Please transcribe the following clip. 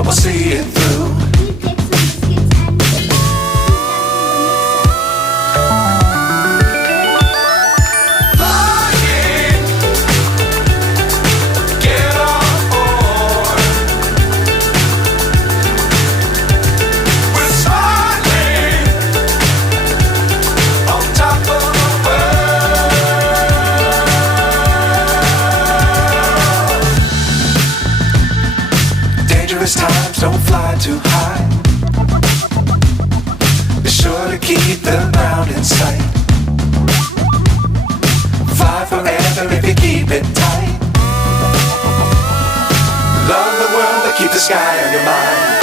but we'll see it through. Times don't fly too high. Be sure to keep the ground in sight. Fly forever if you keep it tight. Love the world but keep the sky on your mind.